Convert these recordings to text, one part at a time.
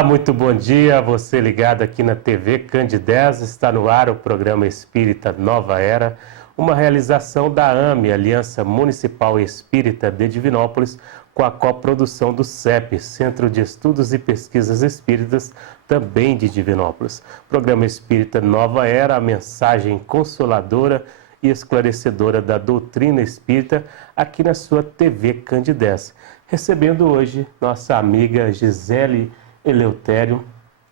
Olá, muito bom dia. Você ligado aqui na TV Candidez. Está no ar o programa Espírita Nova Era, uma realização da AME, Aliança Municipal Espírita de Divinópolis, com a coprodução do CEP, Centro de Estudos e Pesquisas Espíritas, também de Divinópolis. Programa Espírita Nova Era, a mensagem consoladora e esclarecedora da doutrina espírita aqui na sua TV Candidez. Recebendo hoje nossa amiga Gisele Eleutério.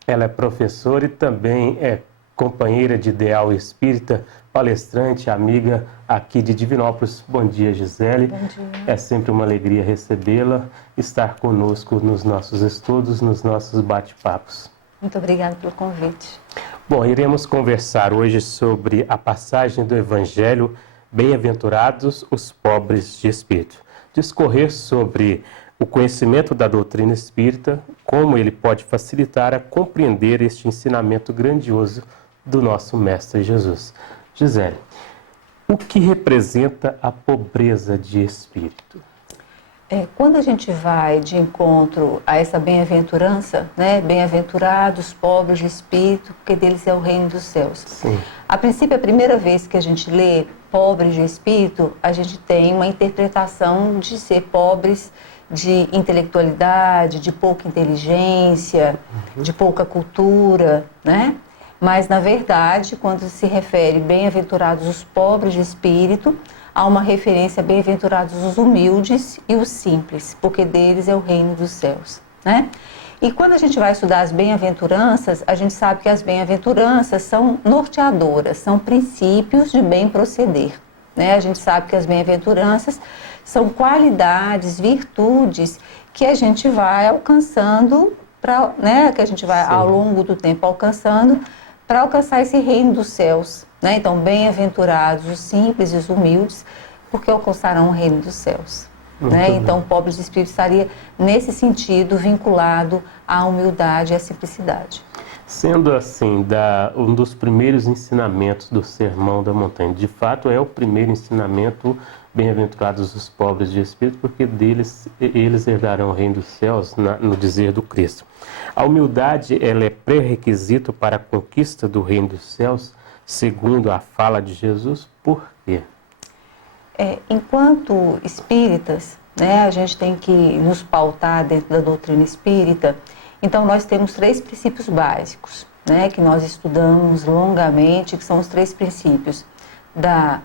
Ela é professora e também é companheira de ideal espírita, palestrante, amiga aqui de Divinópolis. Bom dia, Gisele. Bom dia. É sempre uma alegria recebê-la, estar conosco nos nossos estudos, nos nossos bate-papos. Muito obrigada pelo convite. Bom, iremos conversar hoje sobre a passagem do Evangelho Bem-aventurados os pobres de espírito. Discorrer sobre o conhecimento da doutrina espírita, como ele pode facilitar a compreender este ensinamento grandioso do nosso Mestre Jesus. Gisele, o que representa a pobreza de espírito? Quando a gente vai de encontro a essa bem-aventurança, né? Bem-aventurados, pobres de espírito, porque deles é o reino dos céus. Sim. A princípio, a primeira vez que a gente lê pobres de espírito, a gente tem uma interpretação de ser pobres de intelectualidade, de pouca inteligência, de pouca cultura, né? Mas, na verdade, quando se refere bem-aventurados os pobres de espírito, há uma referência a bem-aventurados os humildes e os simples, porque deles é o reino dos céus, né? E quando a gente vai estudar as bem-aventuranças, a gente sabe que as bem-aventuranças são norteadoras, são princípios de bem proceder, né? A gente sabe que as bem-aventuranças são qualidades, virtudes que a gente vai alcançando, né? Que a gente vai ao longo do tempo alcançando para alcançar esse reino dos céus, né? Então, bem-aventurados os simples e os humildes, porque alcançarão o reino dos céus. Né? Então, o pobre de espírito estaria, nesse sentido, vinculado à humildade e à simplicidade. Sendo assim, um dos primeiros ensinamentos do Sermão da Montanha, de fato é o primeiro ensinamento, bem-aventurados os pobres de espírito, porque deles eles herdarão o reino dos céus, no dizer do Cristo. A humildade, ela é pré-requisito para a conquista do reino dos céus, segundo a fala de Jesus. Por quê? Enquanto espíritas, né, a gente tem que nos pautar dentro da doutrina espírita. Então, nós temos 3 princípios básicos, né, que nós estudamos longamente, que são os 3 princípios da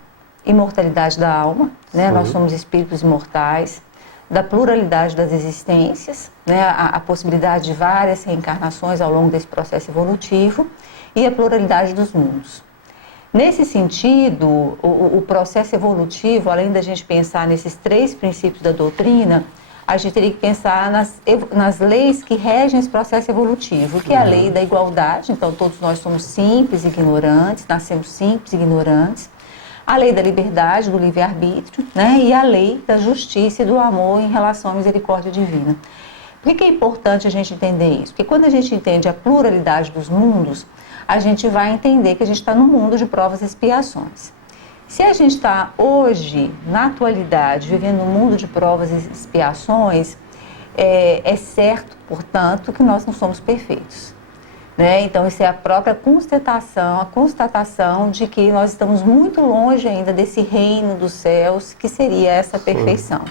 imortalidade da alma, né, nós somos espíritos imortais, da pluralidade das existências, né, a possibilidade de várias reencarnações ao longo desse processo evolutivo, e a pluralidade dos mundos. Nesse sentido, o processo evolutivo, além da gente pensar nesses 3 princípios da doutrina, a gente teria que pensar nas leis que regem esse processo evolutivo, que é a lei da igualdade. Então, todos nós somos simples e ignorantes, nascemos simples e ignorantes. A lei da liberdade, do livre-arbítrio, né? E a lei da justiça e do amor em relação à misericórdia divina. Por que é importante a gente entender isso? Porque quando a gente entende a pluralidade dos mundos, a gente vai entender que a gente está num mundo de provas e expiações. Se a gente está hoje, na atualidade, vivendo um mundo de provas e expiações, é certo, portanto, que nós não somos perfeitos, né? Então, isso é a própria constatação de que nós estamos muito longe ainda desse reino dos céus, que seria essa perfeição,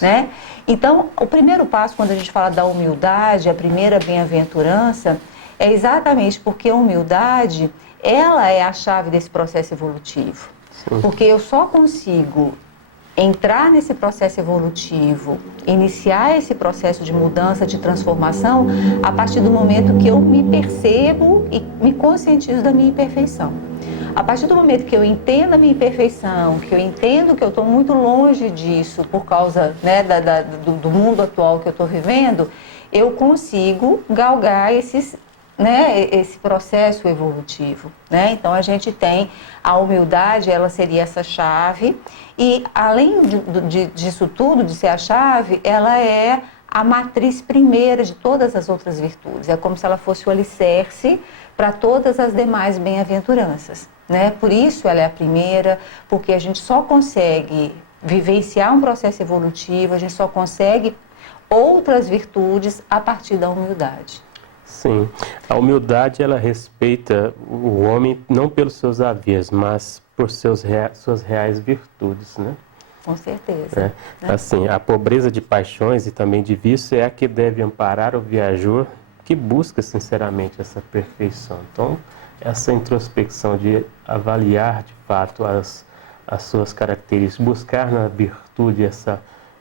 né? Então, o primeiro passo, quando a gente fala da humildade, a primeira bem-aventurança, é exatamente porque a humildade, ela é a chave desse processo evolutivo. Sim. Porque eu só consigo entrar nesse processo evolutivo, iniciar esse processo de mudança, de transformação, a partir do momento que eu me percebo e me conscientizo da minha imperfeição. A partir do momento que eu entendo a minha imperfeição, que eu entendo que eu estou muito longe disso por causa, né, do mundo atual que eu estou vivendo, eu consigo galgar esse processo evolutivo, né? Então, a gente tem a humildade, ela seria essa chave, e além disso tudo, de ser a chave, ela é a matriz primeira de todas as outras virtudes. É como se ela fosse o alicerce para todas as demais bem-aventuranças, né? Por isso ela é a primeira, porque a gente só consegue vivenciar um processo evolutivo, a gente só consegue outras virtudes a partir da humildade. Sim, a humildade ela respeita o homem não pelos seus haveres, mas por suas reais virtudes, né? Com certeza. Né? Assim, a pobreza de paixões e também de vício é a que deve amparar o viajor que busca sinceramente essa perfeição. Então, essa introspecção de avaliar de fato as suas características, buscar na virtude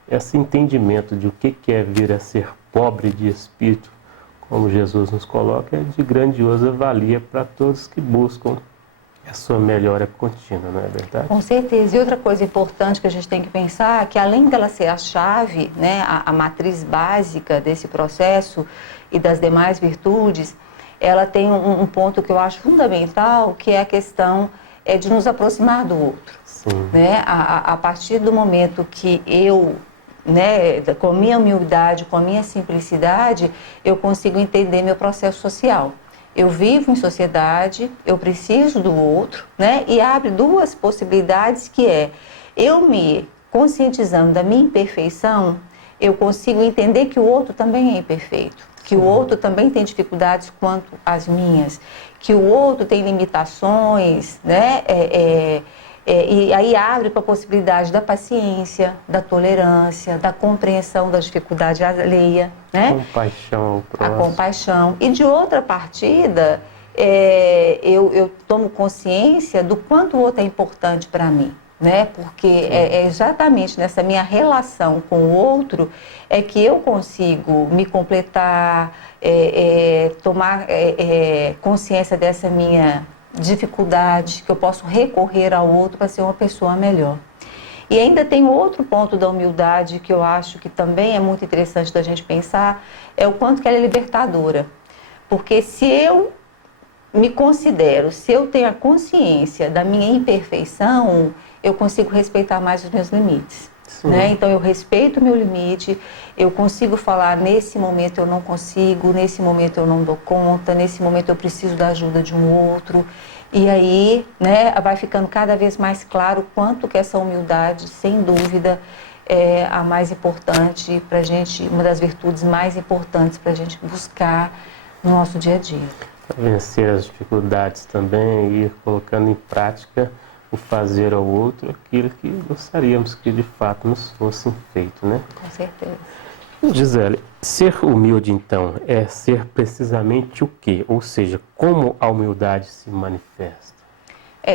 esse entendimento de o que é vir a ser pobre de espírito, como Jesus nos coloca, é de grandiosa valia para todos que buscam a sua melhora contínua, não é verdade? Com certeza. E outra coisa importante que a gente tem que pensar é que, além dela ser a chave, né, a matriz básica desse processo e das demais virtudes, ela tem um ponto que eu acho fundamental, que é a questão de nos aproximar do outro. Sim. Né? A partir do momento que eu, né, com a minha humildade, com a minha simplicidade, eu consigo entender meu processo social. Eu vivo em sociedade, eu preciso do outro, né? E abre duas possibilidades, que é eu me conscientizando da minha imperfeição, eu consigo entender que o outro também é imperfeito, que o outro também tem dificuldades quanto às minhas, que o outro tem limitações, né? E aí abre para a possibilidade da paciência, da tolerância, da compreensão da dificuldade alheia, né? Compaixão ao próximo. A compaixão. E de outra partida, eu tomo consciência do quanto o outro é importante para mim, né? Porque é exatamente nessa minha relação com o outro é que eu consigo me completar, tomar consciência dessa minha dificuldade, que eu posso recorrer ao outro para ser uma pessoa melhor. E ainda tem outro ponto da humildade que eu acho que também é muito interessante da gente pensar, é o quanto que ela é libertadora. Porque se eu me considero, se eu tenho a consciência da minha imperfeição, eu consigo respeitar mais os meus limites. Né? Então eu respeito o meu limite, eu consigo falar, nesse momento eu não consigo, nesse momento eu não dou conta, nesse momento eu preciso da ajuda de um outro. E aí, né, vai ficando cada vez mais claro quanto que essa humildade, sem dúvida, é a mais importante para a gente, uma das virtudes mais importantes para a gente buscar no nosso dia a dia. Para vencer as dificuldades também e ir colocando em prática o fazer ao outro aquilo que gostaríamos que de fato nos fosse feito, né? Com certeza. Gisele, ser humilde então é ser precisamente o quê? Ou seja, como a humildade se manifesta?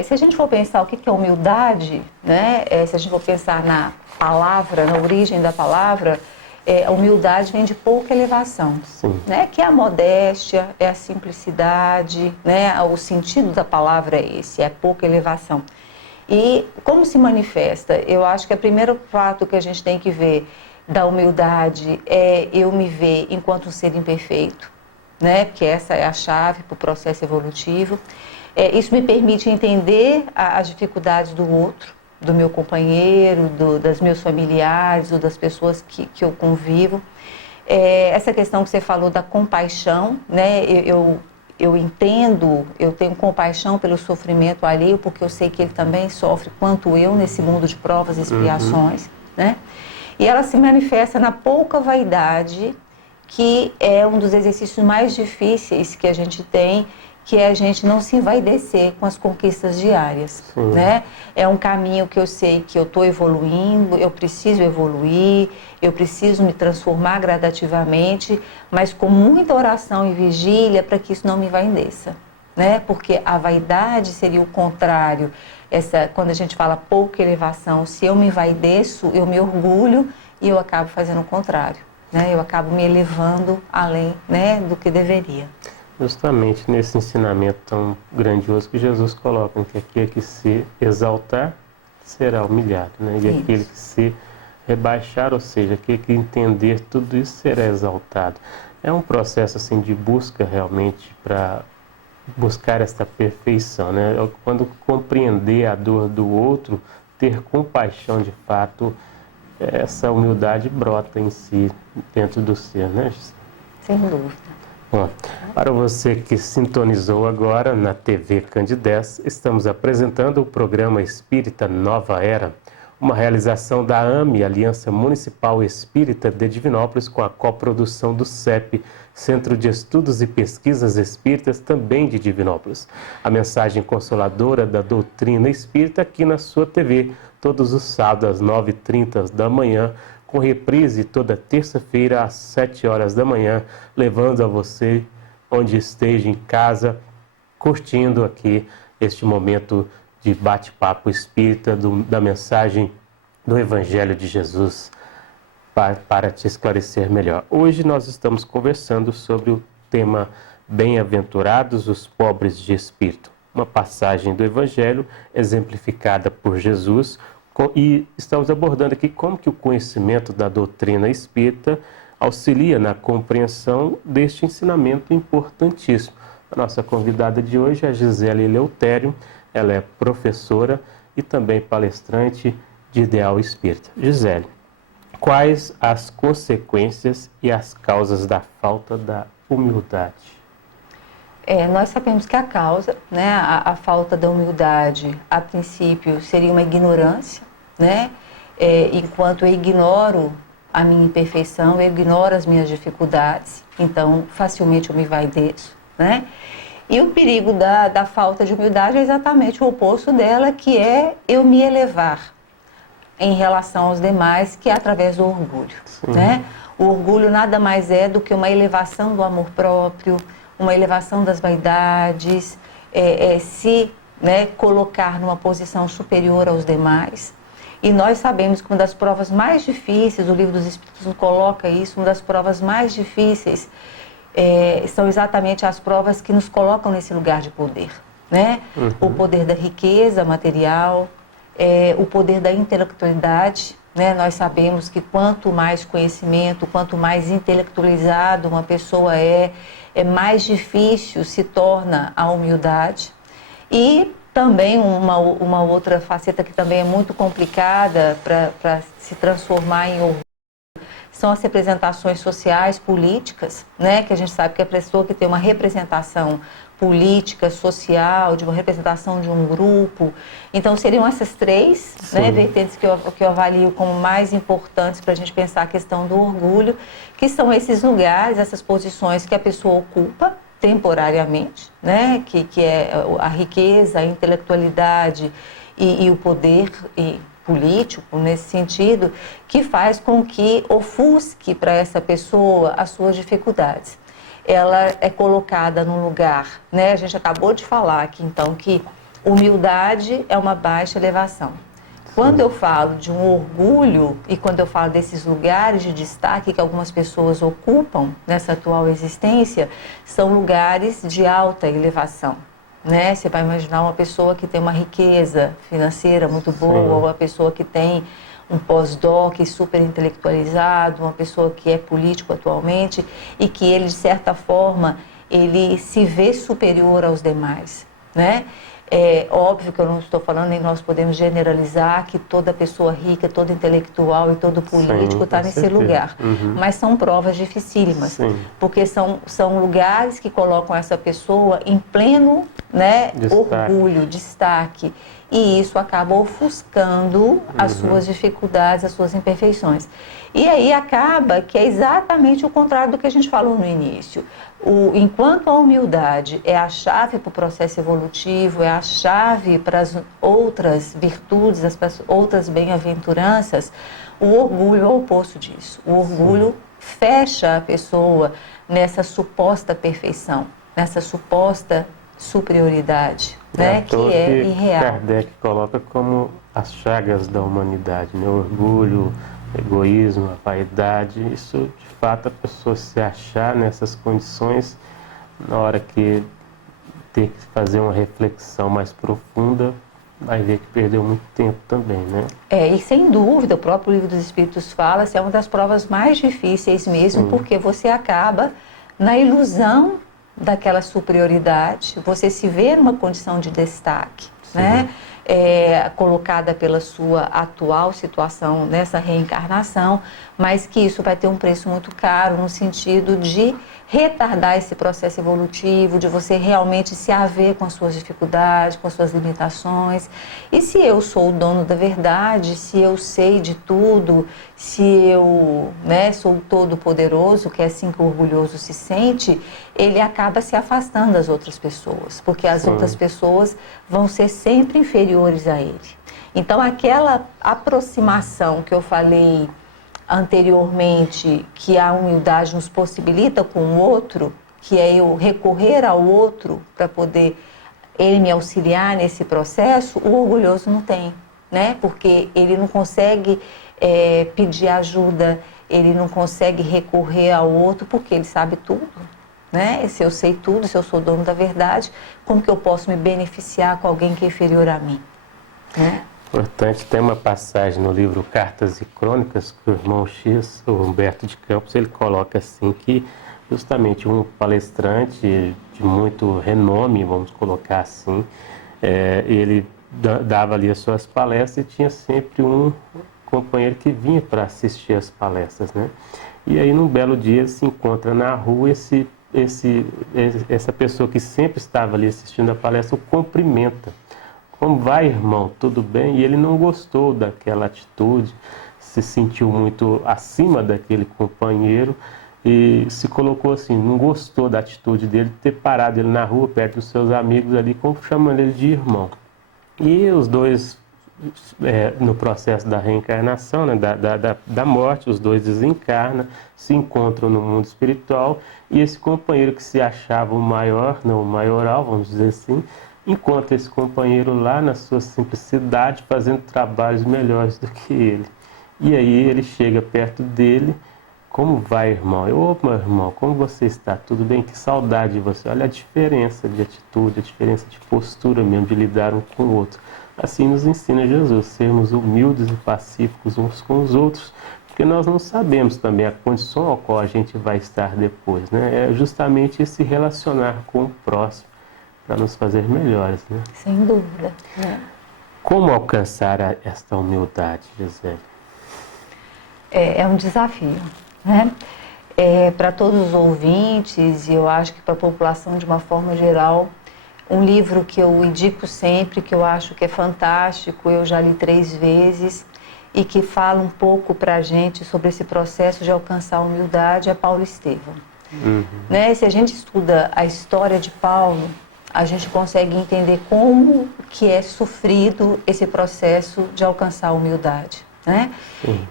Se a gente for pensar o que é humildade, né? Se a gente for pensar na palavra, na origem da palavra, a humildade vem de pouca elevação, né? Que é a modéstia, é a simplicidade, né? O sentido da palavra é esse, é pouca elevação. E como se manifesta? Eu acho que o primeiro fato que a gente tem que ver da humildade é eu me ver enquanto um ser imperfeito, né? Porque essa é a chave para o processo evolutivo. Isso me permite entender as dificuldades do outro, do meu companheiro, das meus familiares ou das pessoas que eu convivo. Essa questão que você falou da compaixão, né? Eu entendo, eu tenho compaixão pelo sofrimento alheio, porque eu sei que ele também sofre quanto eu nesse mundo de provas e expiações, né? E ela se manifesta na pouca vaidade, que é um dos exercícios mais difíceis que a gente tem, que é a gente não se envaidecer com as conquistas diárias, né? É um caminho que eu sei que eu estou evoluindo, eu preciso evoluir, eu preciso me transformar gradativamente, mas com muita oração e vigília para que isso não me envaideça, né? Porque a vaidade seria o contrário. Quando a gente fala pouca elevação, se eu me envaideço, eu me orgulho e eu acabo fazendo o contrário, né? Eu acabo me elevando além, né, do que deveria. Justamente nesse ensinamento tão grandioso que Jesus coloca, que aquele que se exaltar será humilhado, né? E aquele que se rebaixar, ou seja, aquele que entender tudo isso será exaltado. É um processo assim de busca realmente para buscar esta perfeição, né? Quando compreender a dor do outro, ter compaixão de fato, essa humildade brota em si, dentro do ser, né, Gisele? Sem dúvida. Bom, para você que sintonizou agora na TV Candidez, estamos apresentando o programa Espírita Nova Era, uma realização da AME, Aliança Municipal Espírita de Divinópolis, com a coprodução do CEP, Centro de Estudos e Pesquisas Espíritas, também de Divinópolis. A mensagem consoladora da doutrina espírita aqui na sua TV, todos os sábados às 9h30 da manhã, com reprise toda terça-feira às 7 horas da manhã, levando a você, onde esteja em casa, curtindo aqui este momento de bate-papo espírita da mensagem do Evangelho de Jesus para te esclarecer melhor. Hoje nós estamos conversando sobre o tema Bem-aventurados os pobres de espírito, uma passagem do Evangelho exemplificada por Jesus, e estamos abordando aqui como que o conhecimento da doutrina espírita auxilia na compreensão deste ensinamento importantíssimo. A nossa convidada de hoje é a Gisele Eleutério, ela é professora e também palestrante de Ideal Espírita. Gisele, quais as consequências e as causas da falta da humildade? Nós sabemos que a causa, né, a falta da humildade, a princípio, seria uma ignorância, né? Enquanto eu ignoro a minha imperfeição, eu ignoro as minhas dificuldades, então facilmente eu me vaideço, né? E o perigo da falta de humildade é exatamente o oposto dela, que é eu me elevar em relação aos demais, que é através do orgulho, né? O orgulho nada mais é do que uma elevação do amor próprio, uma elevação das vaidades, se, né, colocar numa posição superior aos demais. E nós sabemos que uma das provas mais difíceis, o Livro dos Espíritos nos coloca isso, uma das provas mais difíceis são exatamente as provas que nos colocam nesse lugar de poder, né? O poder da riqueza material, o poder da intelectualidade, né? Nós sabemos que quanto mais conhecimento, quanto mais intelectualizado uma pessoa mais difícil se torna a humildade. E também uma outra faceta que também é muito complicada para se transformar em orgulho são as representações sociais, políticas, né? Que a gente sabe que a pessoa que tem uma representação política, social, de uma representação de um grupo. Então, seriam essas três, né, vertentes que eu avalio como mais importantes para a gente pensar a questão do orgulho, que são esses lugares, essas posições que a pessoa ocupa temporariamente, né, que é a riqueza, a intelectualidade e o poder político, nesse sentido, que faz com que ofusque para essa pessoa as suas dificuldades. Ela é colocada num lugar, né? A gente acabou de falar aqui, então, que humildade é uma baixa elevação. Quando eu falo de um orgulho e quando eu falo desses lugares de destaque que algumas pessoas ocupam nessa atual existência, são lugares de alta elevação, né? Você vai imaginar uma pessoa que tem uma riqueza financeira muito boa, ou uma pessoa que tem um pós-doc super intelectualizado, uma pessoa que é político atualmente e que ele, de certa forma, ele se vê superior aos demais, né? É óbvio que eu não estou falando, nem nós podemos generalizar que toda pessoa rica, todo intelectual e todo político está nesse lugar. Mas são provas dificílimas, porque são lugares que colocam essa pessoa em pleno, né, orgulho, destaque. E isso acaba ofuscando as suas dificuldades, as suas imperfeições. E aí acaba que é exatamente o contrário do que a gente falou no início. Enquanto a humildade é a chave para o processo evolutivo, é a chave para as outras virtudes, as outras bem-aventuranças, o orgulho é o oposto disso. O orgulho fecha a pessoa nessa suposta perfeição, nessa suposta superioridade, né, que é irreal. Kardec coloca como as chagas da humanidade, né? O orgulho, o egoísmo, a vaidade. Isso, de fato, a pessoa se achar nessas condições, na hora que ter que fazer uma reflexão mais profunda, vai ver que perdeu muito tempo também, né? E sem dúvida, o próprio Livro dos Espíritos fala, é uma das provas mais difíceis mesmo, porque você acaba na ilusão daquela superioridade, você se vê numa condição de destaque, né? Colocada pela sua atual situação nessa reencarnação, mas que isso vai ter um preço muito caro no sentido de retardar esse processo evolutivo, de você realmente se haver com as suas dificuldades, com as suas limitações. E se eu sou o dono da verdade, se eu sei de tudo, se eu, né, sou todo poderoso, que é assim que o orgulhoso se sente, ele acaba se afastando das outras pessoas, porque as outras pessoas vão ser sempre inferiores a ele. Então aquela aproximação que eu falei anteriormente, que a humildade nos possibilita com o outro, que é eu recorrer ao outro para poder ele me auxiliar nesse processo, o orgulhoso não tem, né? Porque ele não consegue pedir ajuda, ele não consegue recorrer ao outro, porque ele sabe tudo, né? Se eu sei tudo, se eu sou dono da verdade, como que eu posso me beneficiar com alguém que é inferior a mim, né? Importante, tem uma passagem no livro Cartas e Crônicas que o irmão X, o Humberto de Campos, ele coloca assim que justamente um palestrante de muito renome, vamos colocar assim, ele dava ali as suas palestras e tinha sempre um companheiro que vinha para assistir as palestras, né? E aí num belo dia se encontra na rua essa pessoa que sempre estava ali assistindo a palestra o cumprimenta. Como vai, irmão? Tudo bem? E ele não gostou daquela atitude, se sentiu muito acima daquele companheiro e se colocou assim, não gostou da atitude dele, de ter parado ele na rua, perto dos seus amigos ali, chamando ele de irmão. E os dois, no processo da reencarnação, né, da morte, os dois desencarnam, se encontram no mundo espiritual e esse companheiro que se achava o maior, não o maioral, vamos dizer assim, encontra esse companheiro lá na sua simplicidade, fazendo trabalhos melhores do que ele. E aí ele chega perto dele, como vai, irmão? Ô, meu irmão, como você está? Tudo bem? Que saudade de você. Olha a diferença de atitude, a diferença de postura mesmo, de lidar um com o outro. Assim nos ensina Jesus, sermos humildes e pacíficos uns com os outros, porque nós não sabemos também a condição a qual a gente vai estar depois, né? É justamente esse relacionar com o próximo, para nos fazer melhores, né? Sem dúvida, né? Como alcançar esta humildade, Gisele? É um desafio, né? Para todos os ouvintes, e eu acho que para a população de uma forma geral, um livro que eu indico sempre, que eu acho que é fantástico, eu já li 3 vezes, e que fala um pouco para a gente sobre esse processo de alcançar a humildade, é Paulo Estevão. Né? Se a gente estuda a história de Paulo, a gente consegue entender como que é sofrido esse processo de alcançar a humildade, né?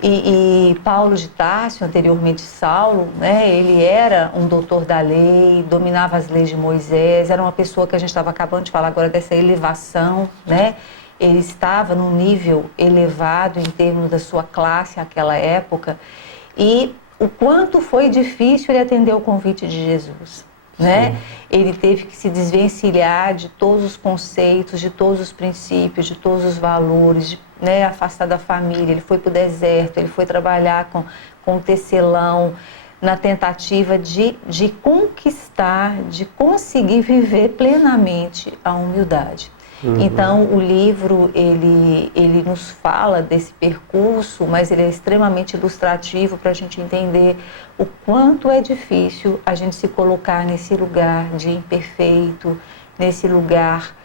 E Paulo de Tarso, anteriormente Saulo, né, ele era um doutor da lei, dominava as leis de Moisés, era uma pessoa que a gente estava acabando de falar agora dessa elevação, né? Ele estava num nível elevado em termos da sua classe naquela época, e o quanto foi difícil ele atender o convite de Jesus, né? Ele teve que se desvencilhar de todos os conceitos, de todos os princípios, de todos os valores, né? Afastar da família. Ele foi para o deserto, ele foi trabalhar com tecelão, na tentativa de conquistar, de conseguir viver plenamente a humildade. Então, o livro, ele nos fala desse percurso, mas ele é extremamente ilustrativo para a gente entender o quanto é difícil a gente se colocar nesse lugar de imperfeito, nesse lugar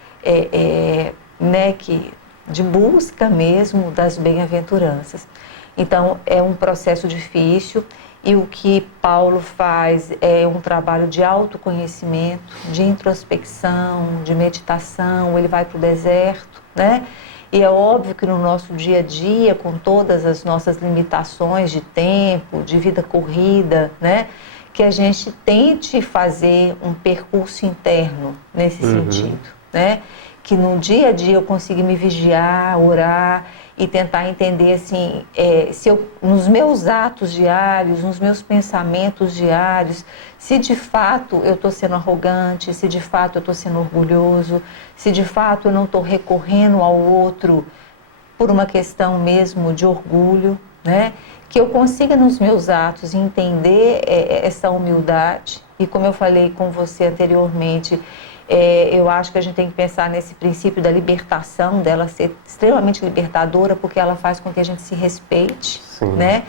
né, de busca mesmo das bem-aventuranças. Então, é um processo difícil. E o que Paulo faz é um trabalho de autoconhecimento, de introspecção, de meditação. Ele vai para o deserto, né? E é óbvio que no nosso dia a dia, com todas as nossas limitações de tempo, de vida corrida, né? Que a gente tente fazer um percurso interno nesse sentido, né? Que no dia a dia eu consiga me vigiar, orar e tentar entender assim, se eu, nos meus atos diários, nos meus pensamentos diários, se de fato eu estou sendo arrogante, se de fato eu estou sendo orgulhoso, se de fato eu não estou recorrendo ao outro por uma questão mesmo de orgulho, né? Que eu consiga nos meus atos entender essa humildade. E como eu falei com você anteriormente, eu acho que a gente tem que pensar nesse princípio da libertação, dela ser extremamente libertadora, porque ela faz com que a gente se respeite, né?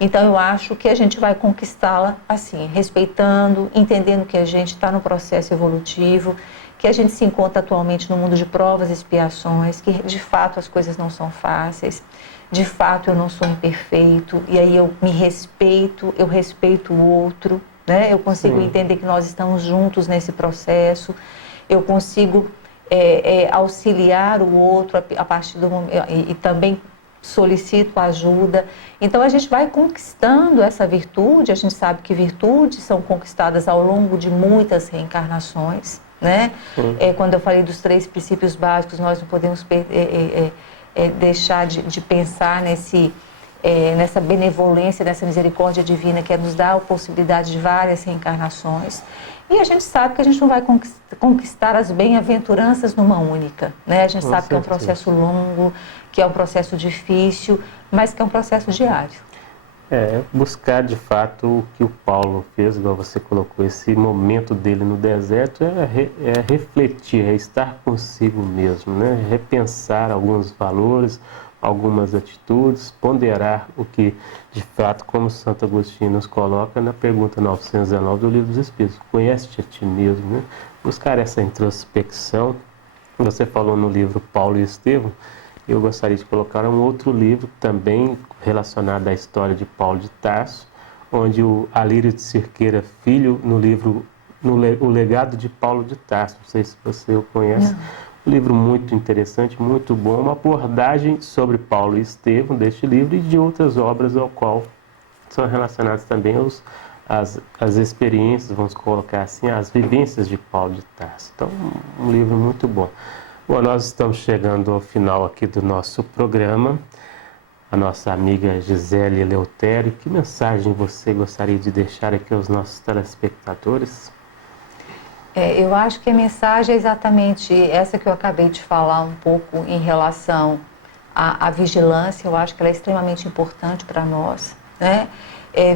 Então eu acho que a gente vai conquistá-la assim, respeitando, entendendo que a gente está no processo evolutivo, que a gente se encontra atualmente no mundo de provas e expiações, que de fato as coisas não são fáceis, de fato eu não sou imperfeito, e aí eu me respeito, eu respeito o outro, né? Eu consigo entender que nós estamos juntos nesse processo, eu consigo auxiliar o outro a partir do momento, e também solicito ajuda. Então a gente vai conquistando essa virtude, a gente sabe que virtudes são conquistadas ao longo de muitas reencarnações, né? Quando eu falei dos 3 princípios básicos, nós não podemos deixar de pensar nessa benevolência, nessa misericórdia divina que nos dá a possibilidade de várias reencarnações. E a gente sabe que a gente não vai conquistar as bem-aventuranças numa única, né? A gente sabe que é um processo longo, que é um processo difícil, mas que é um processo diário. Buscar de fato o que o Paulo fez, igual você colocou, esse momento dele no deserto é refletir, é estar consigo mesmo, né? Repensar alguns valores, algumas atitudes, ponderar o que, de fato, como Santo Agostinho nos coloca na pergunta 919 do Livro dos Espíritos, conhece-te a ti mesmo, né? Buscar essa introspecção. Você falou no livro Paulo e Estevão, eu gostaria de colocar um outro livro também relacionado à história de Paulo de Tarso, onde o Alírio de Cirqueira Filho, no livro O Legado de Paulo de Tarso, não sei se você o conhece, um livro muito interessante, muito bom, uma abordagem sobre Paulo e Estevão deste livro e de outras obras ao qual são relacionadas também as experiências, vamos colocar assim, as vivências de Paulo de Tarso. Então, um livro muito bom. Bom, nós estamos chegando ao final aqui do nosso programa. A nossa amiga Gisele Eleutério, que mensagem você gostaria de deixar aqui aos nossos telespectadores? Eu acho que a mensagem é exatamente essa que eu acabei de falar um pouco em relação à vigilância. Eu acho que ela é extremamente importante para nós, né?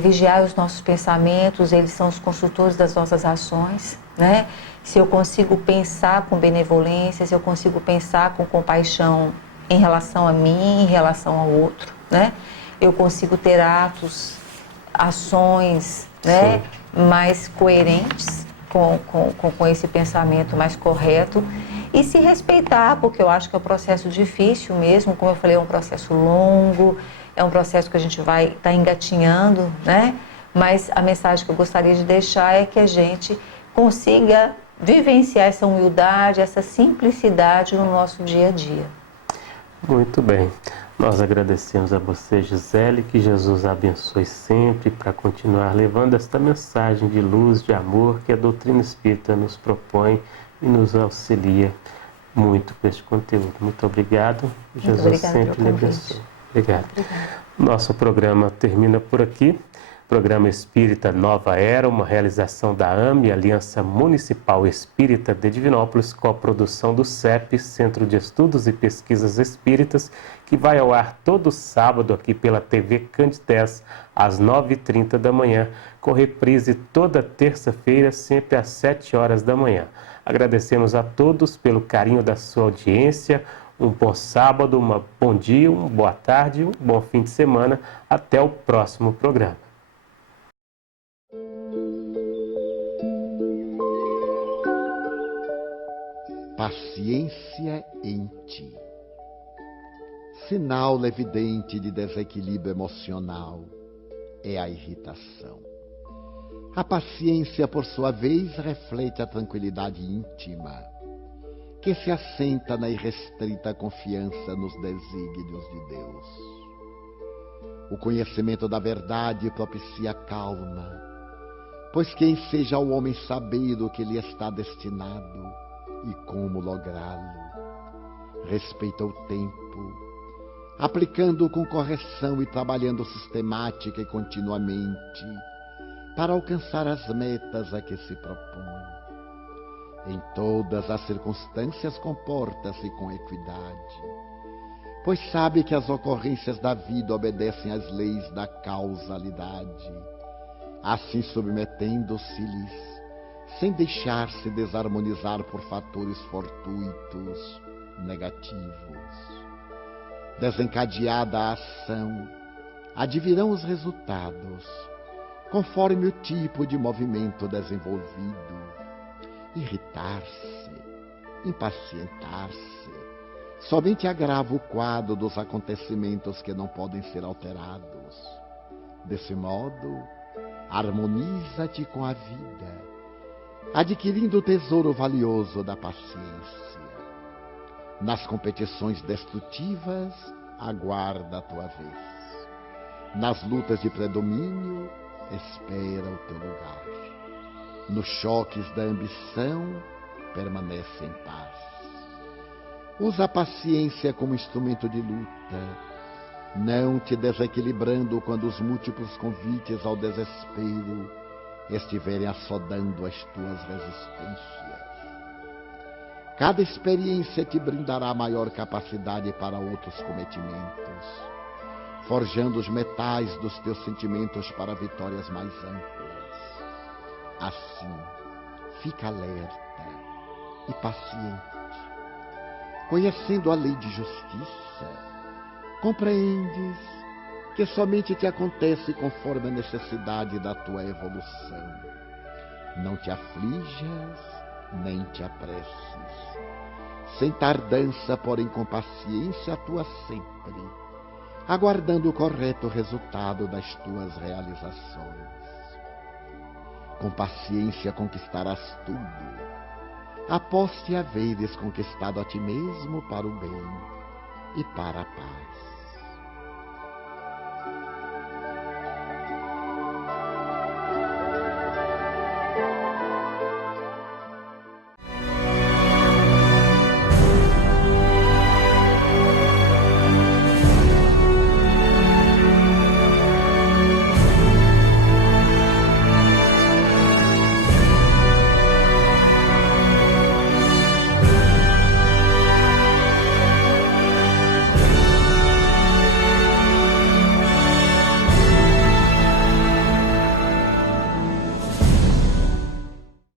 Vigiar os nossos pensamentos, eles são os construtores das nossas ações, né? Se eu consigo pensar com benevolência, se eu consigo pensar com compaixão em relação a mim, em relação ao outro, né? Eu consigo ter ações, né, mais coerentes com esse pensamento mais correto e se respeitar, porque eu acho que é um processo difícil mesmo, como eu falei, é um processo longo, é um processo que a gente vai estar engatinhando, né? Mas a mensagem que eu gostaria de deixar é que a gente consiga vivenciar essa humildade, essa simplicidade no nosso dia a dia. Muito bem. Nós agradecemos a você, Gisele, que Jesus a abençoe sempre para continuar levando esta mensagem de luz, de amor que a doutrina espírita nos propõe e nos auxilia muito com este conteúdo. Muito obrigado. Jesus sempre lhe abençoe. Obrigado. Nosso programa termina por aqui. Programa Espírita Nova Era, uma realização da AME, Aliança Municipal Espírita de Divinópolis, com a produção do CEP, Centro de Estudos e Pesquisas Espíritas, que vai ao ar todo sábado aqui pela TV Candidez, às 9h30 da manhã, com reprise toda terça-feira, sempre às 7 horas da manhã. Agradecemos a todos pelo carinho da sua audiência. Um bom sábado, um bom dia, uma boa tarde, um bom fim de semana. Até o próximo programa. Paciência em ti. Sinal evidente de desequilíbrio emocional é a irritação. A paciência, por sua vez, reflete a tranquilidade íntima, que se assenta na irrestrita confiança nos desígnios de Deus. O conhecimento da verdade propicia calma, pois quem seja o homem saber o que lhe está destinado e como lográ-lo. Respeita o tempo, aplicando-o com correção e trabalhando sistemática e continuamente para alcançar as metas a que se propõe. Em todas as circunstâncias comporta-se com equidade, pois sabe que as ocorrências da vida obedecem às leis da causalidade, assim submetendo-se-lhes, sem deixar-se desarmonizar por fatores fortuitos, negativos. Desencadeada a ação, advirão os resultados, conforme o tipo de movimento desenvolvido. Irritar-se, impacientar-se, somente agrava o quadro dos acontecimentos que não podem ser alterados. Desse modo, harmoniza-te com a vida, adquirindo o tesouro valioso da paciência. Nas competições destrutivas, aguarda a tua vez. Nas lutas de predomínio, espera o teu lugar. Nos choques da ambição, permanece em paz. Usa a paciência como instrumento de luta, não te desequilibrando quando os múltiplos convites ao desespero estiverem assodando as tuas resistências. Cada experiência te brindará maior capacidade para outros cometimentos, forjando os metais dos teus sentimentos para vitórias mais amplas. Assim, fica alerta e paciente. Conhecendo a lei de justiça, compreendes que somente te acontece conforme a necessidade da tua evolução. Não te aflijas, nem te apresses. Sem tardança, porém com paciência, atua sempre, aguardando o correto resultado das tuas realizações. Com paciência conquistarás tudo, após te haveres conquistado a ti mesmo para o bem e para a paz.